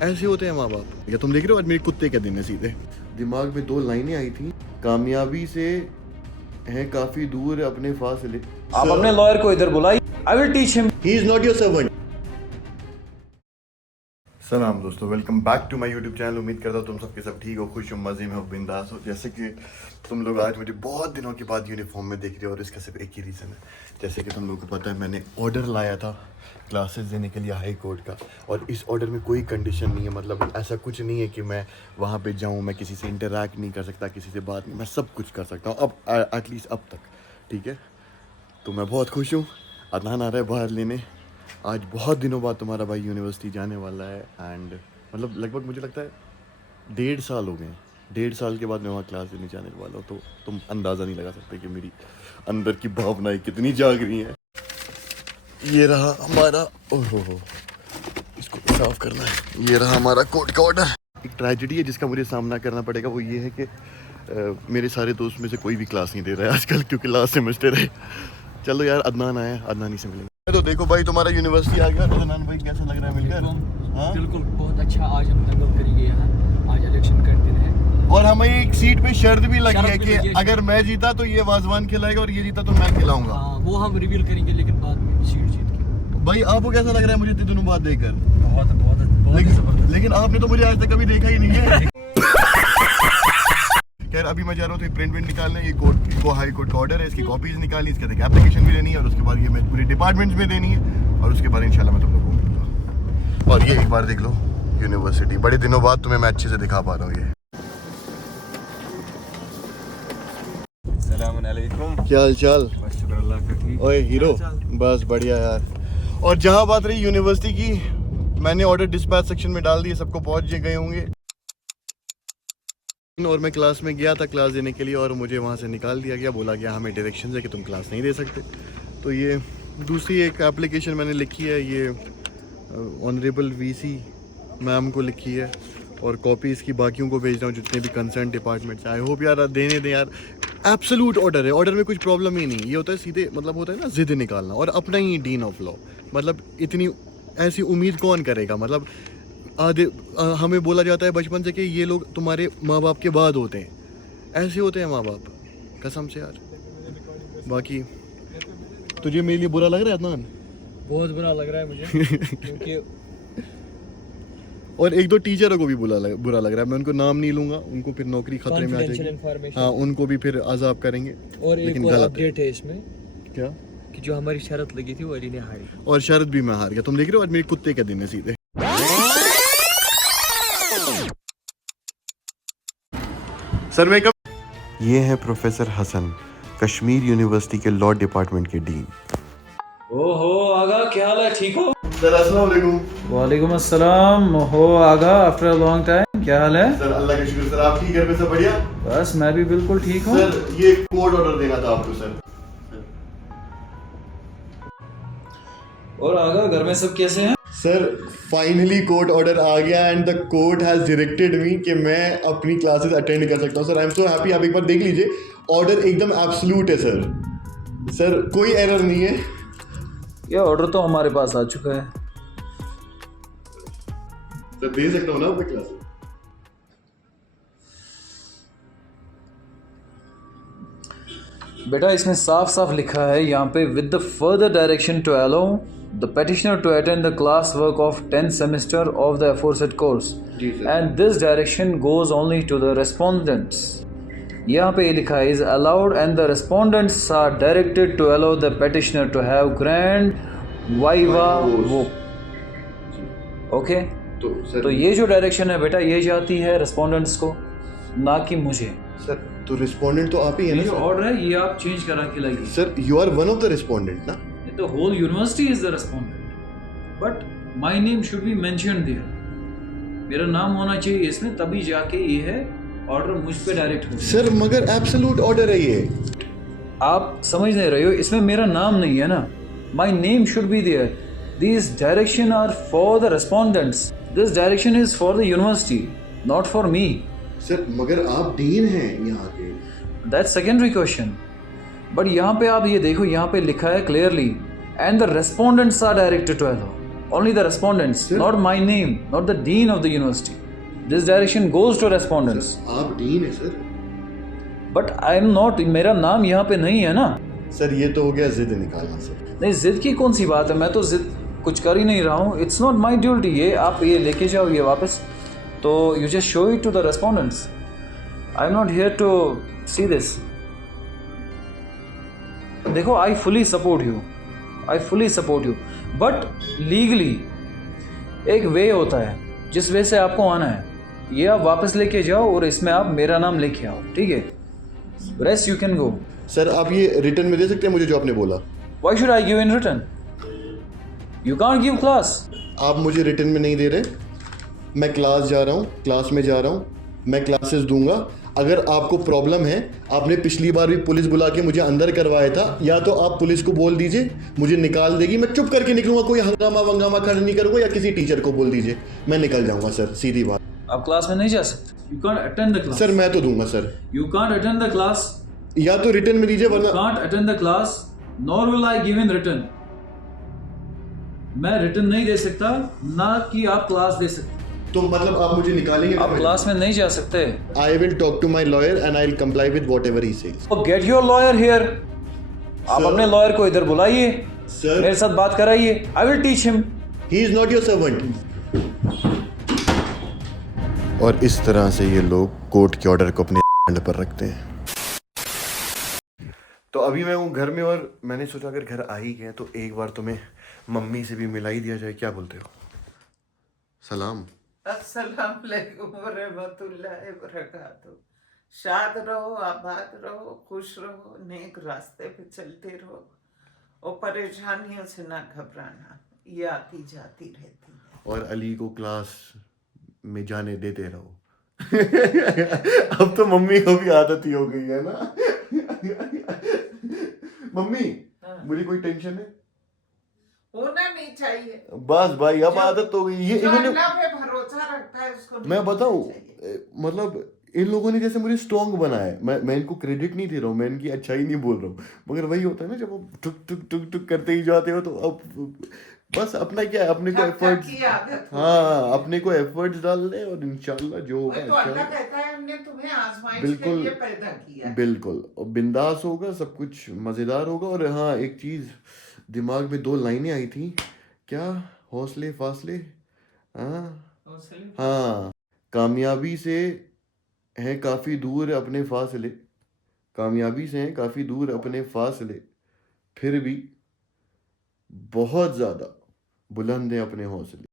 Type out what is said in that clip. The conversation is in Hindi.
ऐसे होते हैं माँ बाप। या तुम देख रहे हो आज मेरे कुत्ते के दिन है सीधे। दिमाग में 2 लाइनें आई थी, कामयाबी से है काफी दूर अपने फासले। आप अपने लॉयर को इधर बुलाइए, I will teach him. He is not your servant. सलाम दोस्तों, welcome back to my YouTube channel. उम्मीद करता हूँ तुम सबके सब ठीक हो, खुश हो, मज़े में हो, बिंदास हो। जैसे कि तुम लोग आज मुझे बहुत दिनों के बाद यूनिफॉर्म में देख रहे हो और इसका सिर्फ एक ही रीज़न है। जैसे कि तुम लोगों को पता है मैंने ऑर्डर लाया था क्लासेस देने के लिए हाई कोर्ट का, और इस ऑर्डर में कोई कंडीशन नहीं है। मतलब ऐसा कुछ नहीं है कि मैं वहाँ पे जाऊँ, मैं किसी से इंटरेक्ट नहीं कर सकता, किसी से बात नहीं, मैं सब कुछ कर सकता हूँ अब, एटलीस्ट अब तक। ठीक है, तो मैं बहुत खुश हूँ। अदनान आ रहा है बाहर लेने। आज बहुत दिनों बाद तुम्हारा भाई यूनिवर्सिटी जाने वाला है, एंड मतलब लगभग मुझे लगता है 1.5 साल हो गए। 1.5 साल के बाद मैं वहाँ क्लास देने जाने वाला हूँ, तो तुम अंदाज़ा नहीं लगा सकते कि मेरी अंदर की भावनाएं कितनी जाग रही हैं। ये रहा हमारा, ओहो इसको साफ करना है। ये रहा हमारा कोर्ट का ऑर्डर। एक ट्रेजेडी है जिसका मुझे सामना करना पड़ेगा, वो ये है कि मेरे सारे दोस्त में से कोई भी क्लास नहीं दे रहा है आजकल, क्योंकि लास्ट सेमेस्टर है। चलो यार, अदनान आया, अदनान ही से मिलेंगे। तो देखो भाई, तुम्हारा यूनिवर्सिटी आ गया। तो अदनान भाई कैसा लग रहा है मिलकर? हाँ बिल्कुल, बहुत अच्छा। आज हम दंगल करेंगे यहाँ, आज इलेक्शन का दिन है। और हमें एक सीट पे शर्त भी लगी है कि अगर मैं जीता तो ये वाजवान खिलाएगा और ये जीता तो मैं खिलाऊंगा। हाँ, वो हम रिवील करेंगे लेकिन बाद में सीट जीत के। भाई आपको कैसा लग रहा है मुझे इतने दिनों बाद देखकर? बहुत लेकिन आपने तो मुझे आज तक कभी देखा ही नहीं है। खैर, अभी मैं जा रहा हूँ तो प्रिंट निकालने। ये कोर्ट को हाई कोर्ट का ऑर्डर है, इसकी कॉपीज निकालनी, इसके बाद एप्लीकेशन भी देनी है, और उसके बाद ये मैं पूरे डिपार्टमेंट्स में देनी है, और उसके बाद इंशाल्लाह मैं तुम लोगों को मिलूंगा। और ये एक बार देख लो यूनिवर्सिटी, बड़े दिनों बाद तुम्हें मैं अच्छे से दिखा पा रहा हूँ। ये अस्सलामुअलैकुम। क्या हाल चाल? बस शुक्र अल्लाह का। ठीक। ओए हीरो, बस बढ़िया यार। और जहाँ बात रही यूनिवर्सिटी की, मैंने ऑर्डर डिस्पैच सेक्शन में डाल दिए, सबको पहुँच गए होंगे। और मैं क्लास में गया था क्लास देने के लिए, और मुझे वहाँ से निकाल दिया गया। बोला गया हमें डायरेक्शन है कि तुम क्लास नहीं दे सकते। तो ये दूसरी एक एप्लीकेशन मैंने लिखी है, ये ऑनरेबल वीसी मैम को लिखी है, और कॉपी इसकी बाकियों को भेज रहा हूँ जितने भी कंसर्न डिपार्टमेंट्स। आई होप यार देने दें यार। एब्सोल्यूट ऑर्डर है, ऑर्डर में कुछ प्रॉब्लम ही नहीं। ये होता है सीधे, मतलब होता है ना जिद निकालना, और अपना ही डीन ऑफ लॉ। मतलब इतनी ऐसी उम्मीद कौन करेगा? मतलब हमें बोला जाता है बचपन से कि ये लोग तुम्हारे माँ बाप के बाद होते हैं। ऐसे होते हैं माँ बाप, कसम से यार। बाकी तुझे मेरे लिए बुरा लग रहा है अदनान? बहुत बुरा लग रहा है मुझे क्योंकि और 1-2 टीचरों को भी बुरा लग रहा है। मैं उनको नाम नहीं लूंगा, उनको फिर नौकरी खतरे में आ जाएगी। हाँ, उनको भी फिर अजाब करेंगे। और एक और अपडेट है इसमें, क्या कि जो हमारी शर्त लगी थी वो अली ने हारी, और शरत भी मैं हार गया। तुम देख रहे हो आज मेरे कुत्ते के दिन है सीधे। सर मैं कब? ये है प्रोफेसर हसन, कश्मीर यूनिवर्सिटी के लॉ डिपार्टमेंट के डीन। ओहो आगा, क्या हाल है? ठीक हो? सर अस्सलाम वालेकुम। वालेकुम अस्सलाम। हो आगा, आफ्टर अ लॉन्ग टाइम, क्या हाल है? सर अल्लाह का शुक्र। सर आपकी घर में सब बढ़िया? बस मैं भी बिल्कुल ठीक हूँ। सर ये कोर्ट ऑर्डर देना था आपको सर। और आगा, घर में सब कैसे हैं? सर फाइनली कोर्ट ऑर्डर आ गया, and the court has directed me कि मैं अपनी क्लासेस अटेंड कर सकता हूँ। Sir I am so happy. आप एक बार देख लीजिए, ऑर्डर एकदम एब्सोल्यूट है सर। सर कोई एरर नहीं है। ये ऑर्डर तो हमारे पास आ चुका है। सर दे सकता हूँ ना अपनी क्लास? बेटा इसमें साफ साफ लिखा है यहाँ पे, with the further direction to allow the petitioner to attend the class work of 10th semester of the aforesaid course, and this direction goes only to the respondents. यहाँ पे ये लिखा है is allowed and the respondents are directed to allow the petitioner to have grand viva voce. Okay, तो ये जो डायरेक्शन है बेटा, ये जाती है रेस्पोंडेंट्स को, ना कि मुझे। सर तो रिस्पोंडेंट तो आप ही है ना? ये जो ऑर्डर है ये आप चेंज करा के लाइए। Sir you are one of the respondent ना? The whole university is the respondent, but my name should be mentioned there. मेरा नाम होना चाहिए इसमें, तभी जाके ये है ऑर्डर मुझ पे डायरेक्ट हो। सर मगर एब्सोल्यूट ऑर्डर है ये। आप समझ नहीं रहे हो, इसमें मेरा नाम नहीं है ना। My name should be there. These direction are for the respondents. This direction is for the university, not for me. Sir मगर आप डीन हैं यहाँ के। That's secondary question. बट यहाँ पे आप ये देखो, यहाँ पे लिखा है clearly, and the respondents are directed to allow. only the respondents, not my name, not the dean of the university. This direction goes to respondents. आप डीन है sir. But I am not. मेरा नाम यहाँ पे नहीं है ना. सर ये तो हो गया जिद निकालना सर. नहीं, जिद की कौन सी बात है? मैं तो जिद कुछ कर ही नहीं रहा हूँ. It's not my duty. ये आप ये लेके जाओ ये वापस. तो you just show it to the respondents. I'm not here to see this. देखो, I fully support you. I fully support you. But legally एक वे होता है जिस वे से आपको आना है. ये आप वापस लेके जाओ और इसमें आप मेरा नाम लेके आओ. ठीक है? Rest you can go. Sir आप ये रिटर्न में दे सकते हैं मुझे जो आपने बोला. Why should I give in return? You can't give class. आप मुझे रिटर्न में नहीं दे रहे. मैं क्लास जा रहा हूँ, क्लास में जा रहा हूँ, मैं क्लासेस दूंगा. अगर आपको प्रॉब्लम है, आपने पिछली बार भी पुलिस बुला के मुझे अंदर करवाया था, या तो आप पुलिस को बोल दीजिए मुझे निकाल देगी, मैं चुप करके निकलूंगा, कोई हंगामा वंगामा खड़ा नहीं करूंगा, या किसी टीचर को बोल दीजिए, मैं निकल जाऊंगा सर, सीधी बात. आप क्लास में नहीं जा सकते. You can't attend the class. Sir मैं तो दूंगा sir. You can't attend the class. या तो रिटर्न में दीजिए वरना. Can't attend the class. Nor will I give in return. मैं रिटर्न नहीं दे सकता, ना कि आप क्लास दे सकते. तो मतलब आप मुझे निकालेंगे. आप क्लास में नहीं जा सकते. I will talk to my lawyer and I'll comply with whatever he says. So get your lawyer here. आप Sir. अपने लॉयर को इधर बुलाइए, Sir. मेरे साथ बात कराइए. I will teach him. He is not your servant. और इस तरह से ये लोग कोर्ट के ऑर्डर को अपने हैंड पर रखते हैं. तो अभी मैं हूँ घर में और मैंने सोचा अगर घर आ ही गए तो एक बार तुम्हें मम्मी से भी मिला ही दिया जाए. क्या बोलते हो? सलाम. अस्सलाम वालेकुम रहमतुल्लाहि व बरकातहू. शाद रहो, आबाद रहो, खुश रहो, नेक रास्ते पे चलते रहो और परेशानियों से ना घबराना, ये आती जाती रहती है. और अली को क्लास में जाने देते रहो. अब तो मम्मी को भी आदत ही हो गई है ना. मम्मी मुझे कोई टेंशन है? होना नहीं चाहिए. बस भाई अब आदत हो गई. ये जो इन्होंने, अल्लाह पे भरोसा रखता है उसको नहीं मैं बताऊं, होना चाहिए. मतलब इन लोगों ने जैसे मुझे स्ट्रॉन्ग बनाया है. मैं इनको क्रेडिट नहीं दे रहा हूँ, मैं इनकी अच्छाई नहीं बोल रहा हूँ, मगर वही होता है ना जब आप टुक टुक टुक टुक करते ही जाते हो तो अब बस अपना क्या है, अपने को ठक ठक एफर्ट्स. की आदत हो हाँ, गई है. अपने को एफर्ट्स डालने और इंशाल्लाह जो होगा वही तो अल्लाह अच्छा. कहता है हमने तुम्हें आजमाइश के बिल्कुल. लिए पैदा किया. बिल्कुल. और बिंदास होगा, सब कुछ मज़ेदार होगा. और हाँ, एक चीज़ दिमाग में 2 लाइनें आई थी. क्या? हौसले फासले. हाँ, कामयाबी से हैं काफ़ी दूर अपने फासले, कामयाबी से हैं काफ़ी दूर अपने फासले, फिर भी बहुत ज़्यादा बुलंद हैं अपने हौसले.